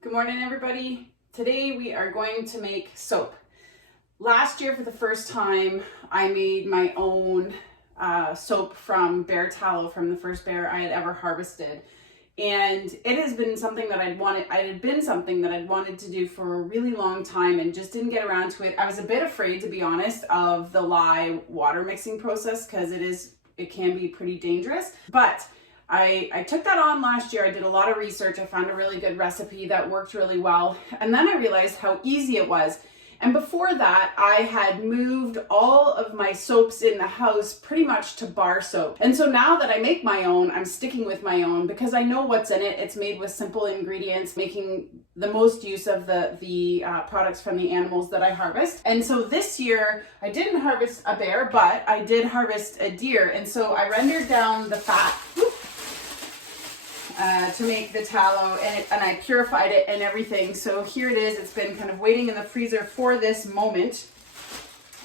Good morning, everybody. Today we are going to make soap. Last year, for the first time, I made my own soap from bear tallow from the first bear I had ever harvested. And it has been something that I'd wanted to do for a really long time and just didn't get around to it. I was a bit afraid, to be honest, of the lye water mixing process because it can be pretty dangerous. But I took that on last year. I did a lot of research. I found a really good recipe that worked really well. And then I realized how easy it was. And before that, I had moved all of my soaps in the house pretty much to bar soap. And so now that I make my own, I'm sticking with my own because I know what's in it. It's made with simple ingredients, making the most use of the products from the animals that I harvest. And so this year, I didn't harvest a bear, but I did harvest a deer. And so I rendered down the fat to make the tallow, and I purified it and everything. So here it is. It's been kind of waiting in the freezer for this moment.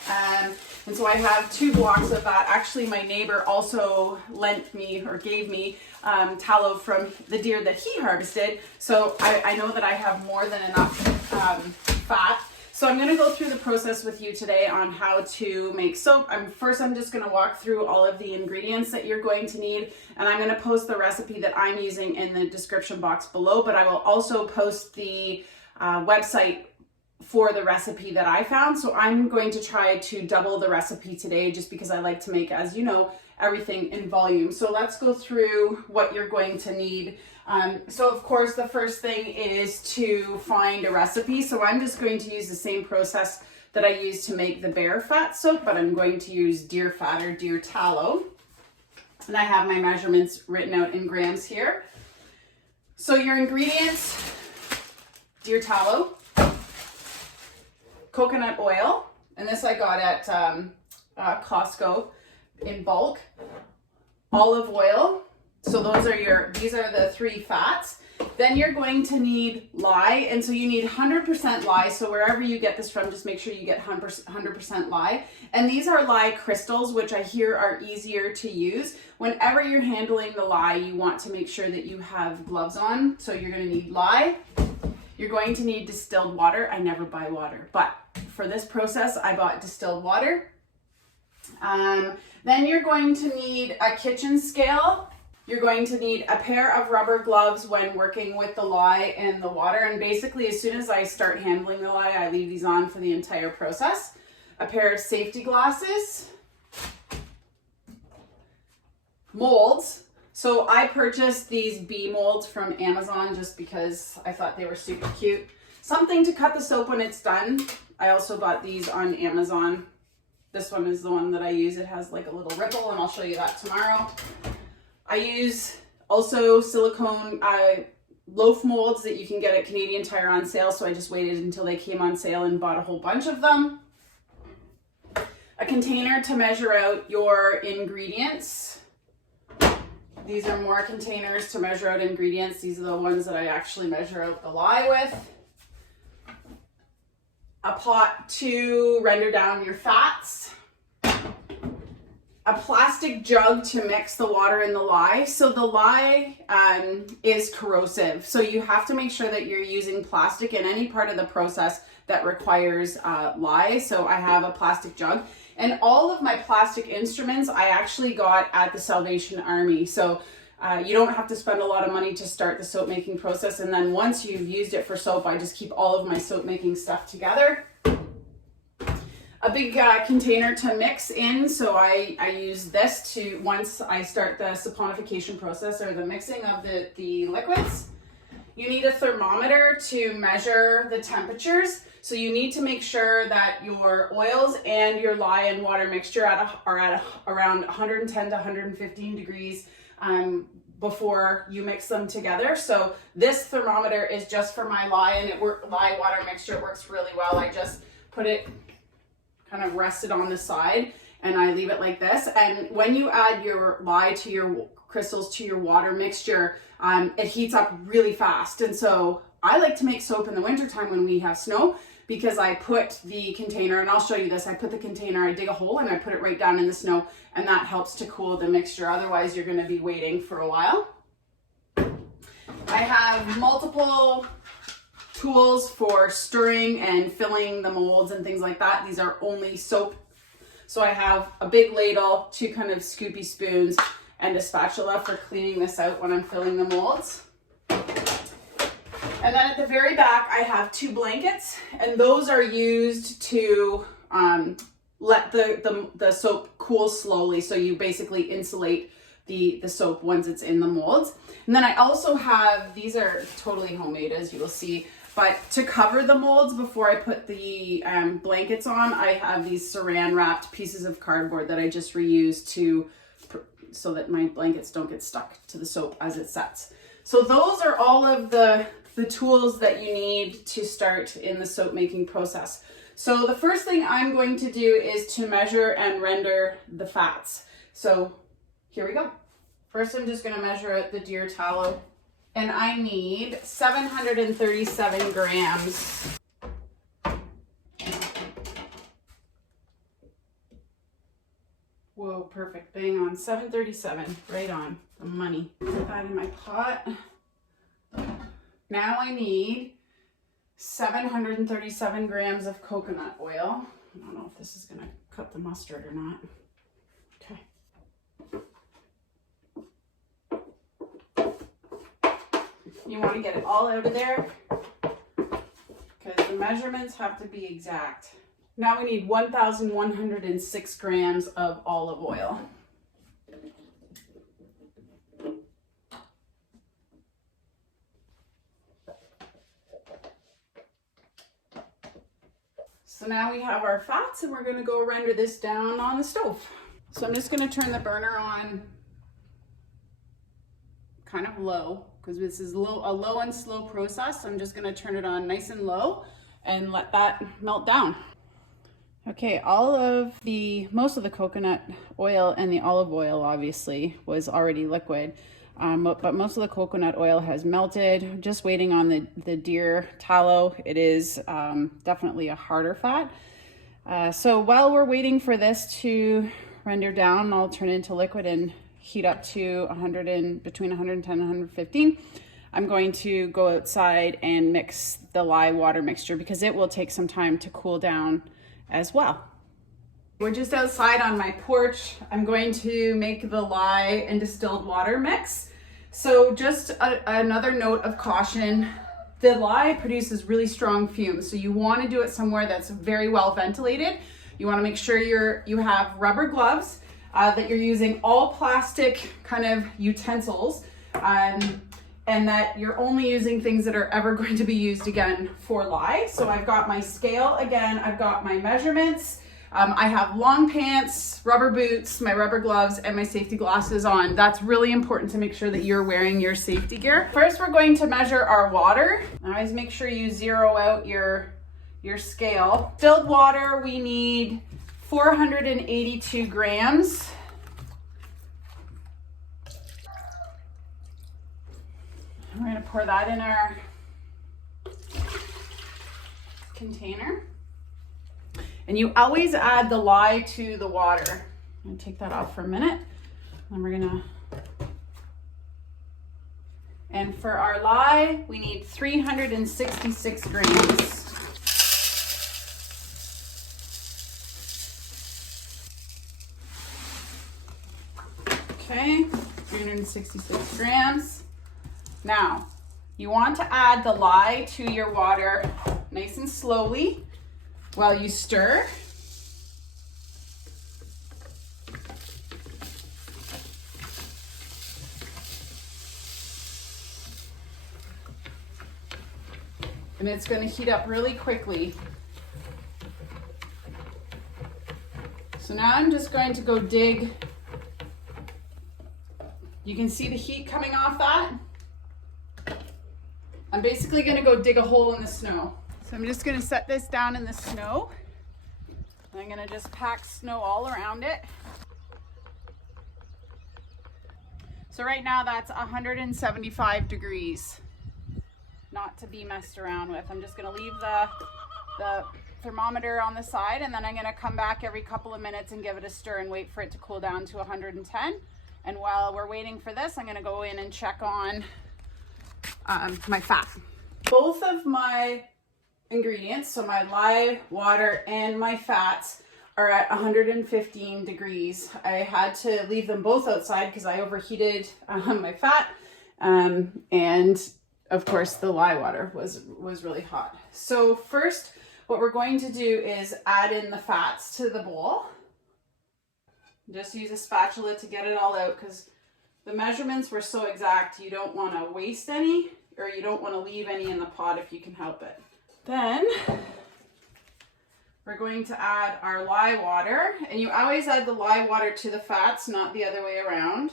And so I have 2 blocks of that. Actually, my neighbor also lent me or gave me tallow from the deer that he harvested. So I know that I have more than enough fat. So I'm going to go through the process with you today on how to make soap. First, I'm just going to walk through all of the ingredients that you're going to need, and I'm going to post the recipe that I'm using in the description box below, but I will also post the website for the recipe that I found. So I'm going to try to double the recipe today just because I like to make, as you know, everything in volume. So let's go through what you're going to need. So of course, the first thing is to find a recipe. So I'm just going to use the same process that I used to make the bear fat soap, but I'm going to use deer fat or deer tallow. And I have my measurements written out in grams here. So your ingredients: deer tallow, coconut oil, and this I got at Costco in bulk, olive oil. So these are the 3 fats. Then you're going to need lye, and so you need 100% lye. So wherever you get this from, just make sure you get 100% lye. And these are lye crystals, which I hear are easier to use. Whenever you're handling the lye, you want to make sure that you have gloves on. So you're going to need lye. You're going to need distilled water. I never buy water, but for this process, I bought distilled water. Then you're going to need a kitchen scale. You're going to need a pair of rubber gloves when working with the lye and the water. And basically, as soon as I start handling the lye, I leave these on for the entire process. A pair of safety glasses. Molds. So I purchased these bee molds from Amazon just because I thought they were super cute. Something to cut the soap when it's done. I also bought these on Amazon. This one is the one that I use. It has like a little ripple, and I'll show you that tomorrow. I use also silicone loaf molds that you can get at Canadian Tire on sale, so I just waited until they came on sale and bought a whole bunch of them. A container to measure out your ingredients. These are more containers to measure out ingredients. These are the ones that I actually measure out the lye with. A pot to render down your fats. A plastic jug to mix the water and the lye. So the lye is corrosive. So you have to make sure that you're using plastic in any part of the process that requires lye. So I have a plastic jug. And all of my plastic instruments I actually got at the Salvation Army. So you don't have to spend a lot of money to start the soap making process. And then once you've used it for soap, I just keep all of my soap making stuff together. A big container to mix in. So I use this to, once I start the saponification process or the mixing of the liquids. You need a thermometer to measure the temperatures. So you need to make sure that your oils and your lye and water mixture are at around 110 to 115 degrees before you mix them together. So this thermometer is just for my lye, and lye water mixture works really well. I just put it kind of rested on the side and I leave it like this. And when you add your lye to your crystals to your water mixture, it heats up really fast. And so I like to make soap in the wintertime when we have snow, because I put the container, and I'll show you this, I put the container, I dig a hole and I put it right down in the snow, and that helps to cool the mixture. Otherwise you're going to be waiting for a while. I have multiple tools for stirring and filling the molds and things like that. These are only soap. So I have a big ladle, 2 kind of scoopy spoons, and a spatula for cleaning this out when I'm filling the molds. And then at the very back, I have 2 blankets, and those are used to let the soap cool slowly. So you basically insulate the soap once it's in the molds. And then I also have, these are totally homemade, as you will see, but to cover the molds before I put the blankets on, I have these saran wrapped pieces of cardboard that I just reuse so that my blankets don't get stuck to the soap as it sets. So those are all of the tools that you need to start in the soap making process. So the first thing I'm going to do is to measure and render the fats. So here we go. First, I'm just going to measure out the deer tallow, and I need 737 grams. Whoa, perfect. Bang on. 737. Right on. The money. Put that in my pot. Now I need 737 grams of coconut oil. I don't know if this is going to cut the mustard or not. Okay. You want to get it all out of there because the measurements have to be exact. Now we need 1,106 grams of olive oil. So now we have our fats, and we're going to go render this down on the stove. So I'm just going to turn the burner on kind of low, because this is a low and slow process. I'm just going to turn it on nice and low and let that melt down. Okay, most of the coconut oil and the olive oil obviously was already liquid, but most of the coconut oil has melted. Just waiting on the deer tallow. It is definitely a harder fat. So while we're waiting for this to render down, I'll turn it into liquid and heat up to between 110 and 115. I'm going to go outside and mix the lye water mixture because it will take some time to cool down as well. We're just outside on my porch. I'm going to make the lye and distilled water mix. So just another note of caution, the lye produces really strong fumes. So you want to do it somewhere that's very well ventilated. You want to make sure you have rubber gloves, that you're using all plastic kind of utensils, and that you're only using things that are ever going to be used again for lye. So I've got my scale again, I've got my measurements, I have long pants, rubber boots, my rubber gloves, and my safety glasses on. That's really important to make sure that you're wearing your safety gear. First, we're going to measure our water. Always make sure you zero out your scale. Distilled water, we need 482 grams. We're going to pour that in our container. And you always add the lye to the water. I'm going to take that off for a minute. And we're going to... And for our lye, we need 366 grams. Okay, 366 grams. Now, you want to add the lye to your water nice and slowly while you stir. And it's going to heat up really quickly. So now I'm just going to go dig. You can see the heat coming off that. I'm basically going to go dig a hole in the snow. So I'm just going to set this down in the snow. I'm going to just pack snow all around it. So right now that's 175 degrees. Not to be messed around with. I'm just going to leave the thermometer on the side, and then I'm going to come back every couple of minutes and give it a stir and wait for it to cool down to 110. And while we're waiting for this, I'm going to go in and check on my fat. both of my ingredients, so my lye, water, and my fats are at 115 degrees. I had to leave them both outside because I overheated my fat, and of course the lye water was really hot. So first, what we're going to do is add in the fats to the bowl. Just use a spatula to get it all out because the measurements were so exact, you don't want to waste any, or you don't want to leave any in the pot if you can help it. Then we're going to add our lye water, and you always add the lye water to the fats, not the other way around.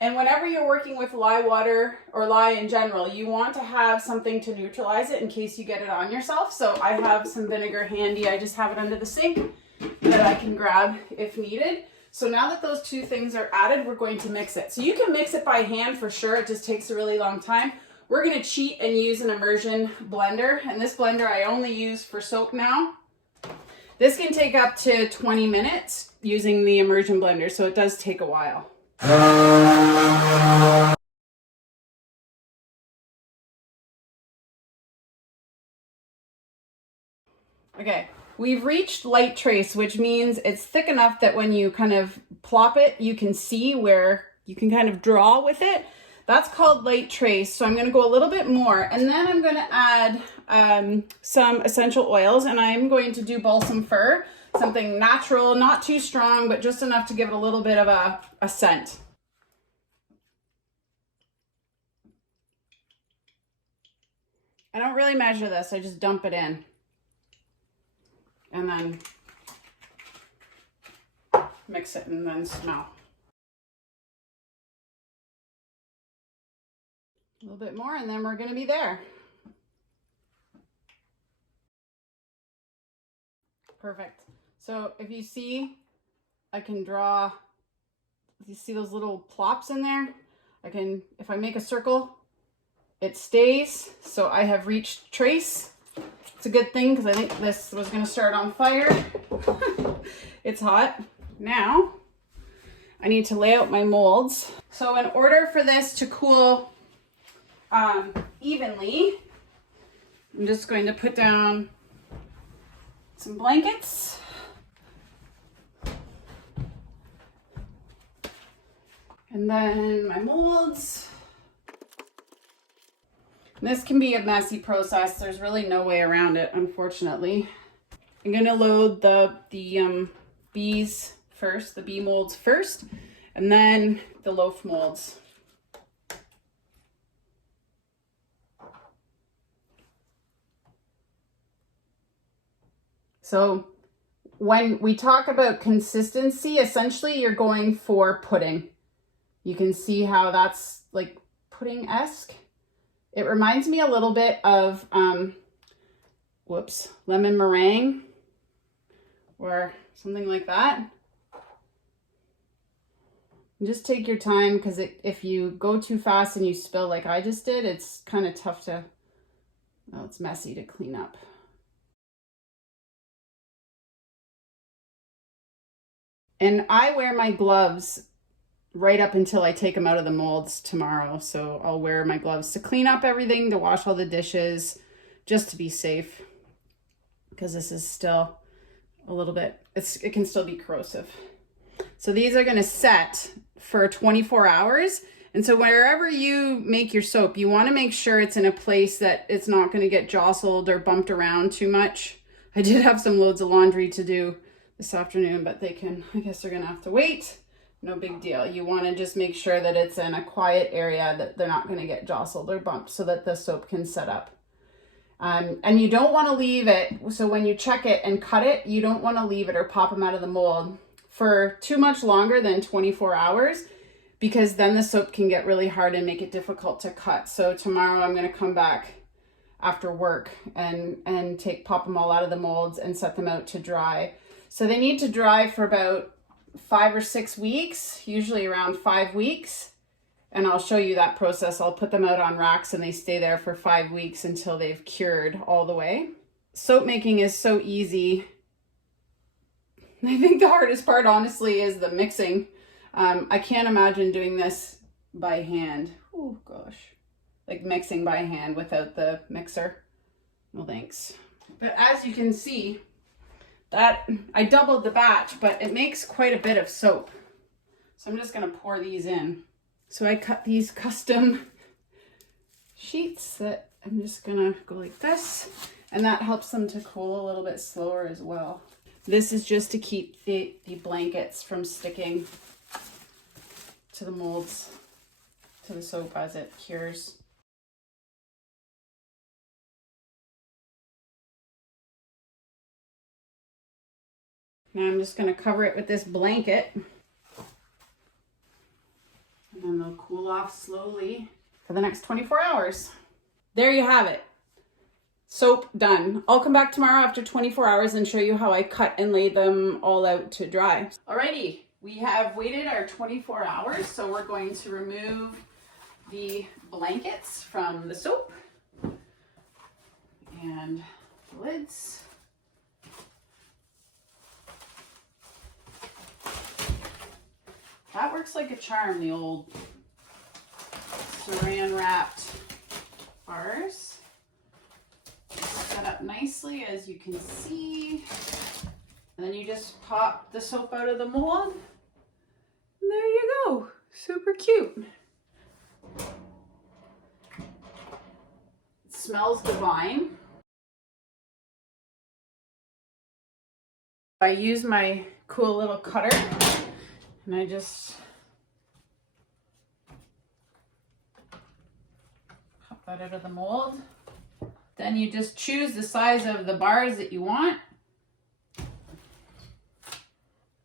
And whenever you're working with lye water or lye in general, you want to have something to neutralize it in case you get it on yourself. So I have some vinegar handy. I just have it under the sink that I can grab if needed. So now that those two things are added, we're going to mix it. So you can mix it by hand for sure. It just takes a really long time. We're going to cheat and use an immersion blender. And this blender I only use for soap now. This can take up to 20 minutes using the immersion blender. So it does take a while. Okay. We've reached light trace, which means it's thick enough that when you kind of plop it, you can see where you can kind of draw with it. That's called light trace. So I'm going to go a little bit more, and then I'm going to add some essential oils, and I'm going to do balsam fir, something natural, not too strong, but just enough to give it a little bit of a scent. I don't really measure this. I just dump it in. And then mix it and then smell. A little bit more and then we're going to be there. Perfect. So if you see, I can draw, if you see those little plops in there, I can, if I make a circle, it stays. So I have reached trace. It's a good thing because I think this was going to start on fire. It's hot. Now I need to lay out my molds. So in order for this to cool evenly, I'm just going to put down some blankets. And then my molds. This can be a messy process. There's really no way around it, unfortunately. I'm gonna load the bees first, the bee molds first, and then the loaf molds. So when we talk about consistency, essentially you're going for pudding. You can see how that's like pudding-esque. It reminds me a little bit of, lemon meringue or something like that. And just take your time because if you go too fast and you spill like I just did, it's kind of tough to, well, it's messy to clean up. And I wear my gloves right up until I take them out of the molds tomorrow. So I'll wear my gloves to clean up everything, to wash all the dishes, just to be safe. Because this is still a little bit, it can still be corrosive. So these are going to set for 24 hours. And so wherever you make your soap, you want to make sure it's in a place that it's not going to get jostled or bumped around too much. I did have some loads of laundry to do this afternoon, but I guess they're going to have to wait. No big deal. You want to just make sure that it's in a quiet area, that they're not going to get jostled or bumped, so that the soap can set up. And you don't want to leave it, so when you check it and cut it, you don't want to leave it or pop them out of the mold for too much longer than 24 hours, because then the soap can get really hard and make it difficult to cut. So tomorrow I'm going to come back after work and pop them all out of the molds and set them out to dry. So they need to dry for about 5 or 6 weeks, usually around 5 weeks. And I'll show you that process. I'll put them out on racks and they stay there for 5 weeks until they've cured all the way. Soap making is so easy. I think the hardest part, honestly, is the mixing. I can't imagine doing this by hand. Oh gosh. Like mixing by hand without the mixer. No thanks. But as you can see, that I doubled the batch, but it makes quite a bit of soap. So I'm just gonna pour these in. So I cut these custom sheets that I'm just gonna go like this, and that helps them to cool a little bit slower as well. This is just to keep the blankets from sticking to the molds, to the soap as it cures. Now I'm just going to cover it with this blanket, and then they'll cool off slowly for the next 24 hours. There you have it. Soap done. I'll come back tomorrow after 24 hours and show you how I cut and lay them all out to dry. Alrighty, we have waited our 24 hours, so we're going to remove the blankets from the soap and the lids. That works like a charm, the old saran wrapped bars. Set up nicely, as you can see. And then you just pop the soap out of the mold. And there you go. Super cute. It smells divine. I use my cool little cutter. And I just pop that out of the mold. Then you just choose the size of the bars that you want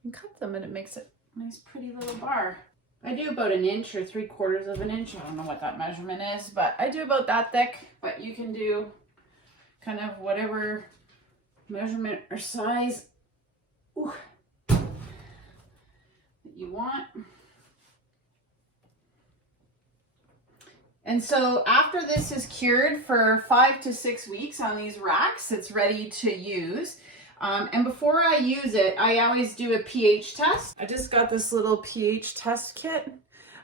and cut them, and it makes a nice pretty little bar. I do about 1 inch or 3/4 of an inch. I don't know what that measurement is, but I do about that thick. But you can do kind of whatever measurement or size that you want. And so after this is cured for 5 to 6 weeks on these racks, it's ready to use. And before I use it, I always do a pH test. I just got this little pH test kit,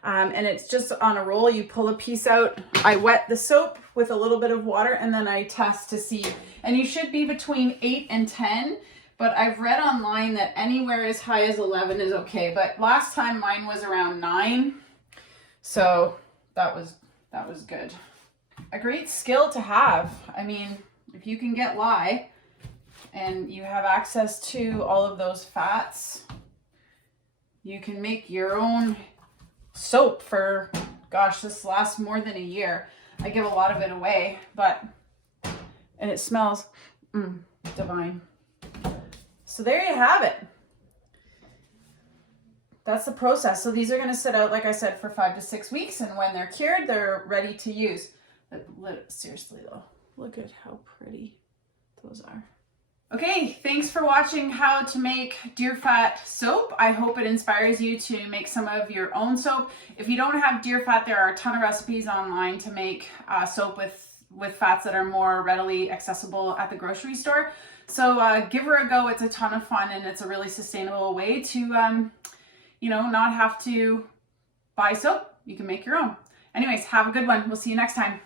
and it's just on a roll. You pull a piece out. I wet the soap with a little bit of water, and then I test to see. And you should be between 8 and 10. But I've read online that anywhere as high as 11 is okay. But last time mine was around 9. So that was good. A great skill to have. I mean, if you can get lye and you have access to all of those fats, you can make your own soap for, gosh, this lasts more than a year. I give a lot of it away, and it smells divine. So there you have it. That's the process. So these are going to sit out, like I said, for 5 to 6 weeks. And when they're cured, they're ready to use. But seriously though, look at how pretty those are. Okay, thanks for watching how to make deer fat soap. I hope it inspires you to make some of your own soap. If you don't have deer fat, there are a ton of recipes online to make soap with fats that are more readily accessible at the grocery store. So give her a go. It's a ton of fun, and it's a really sustainable way to not have to buy soap. You can make your own. Anyways, have a good one. We'll see you next time.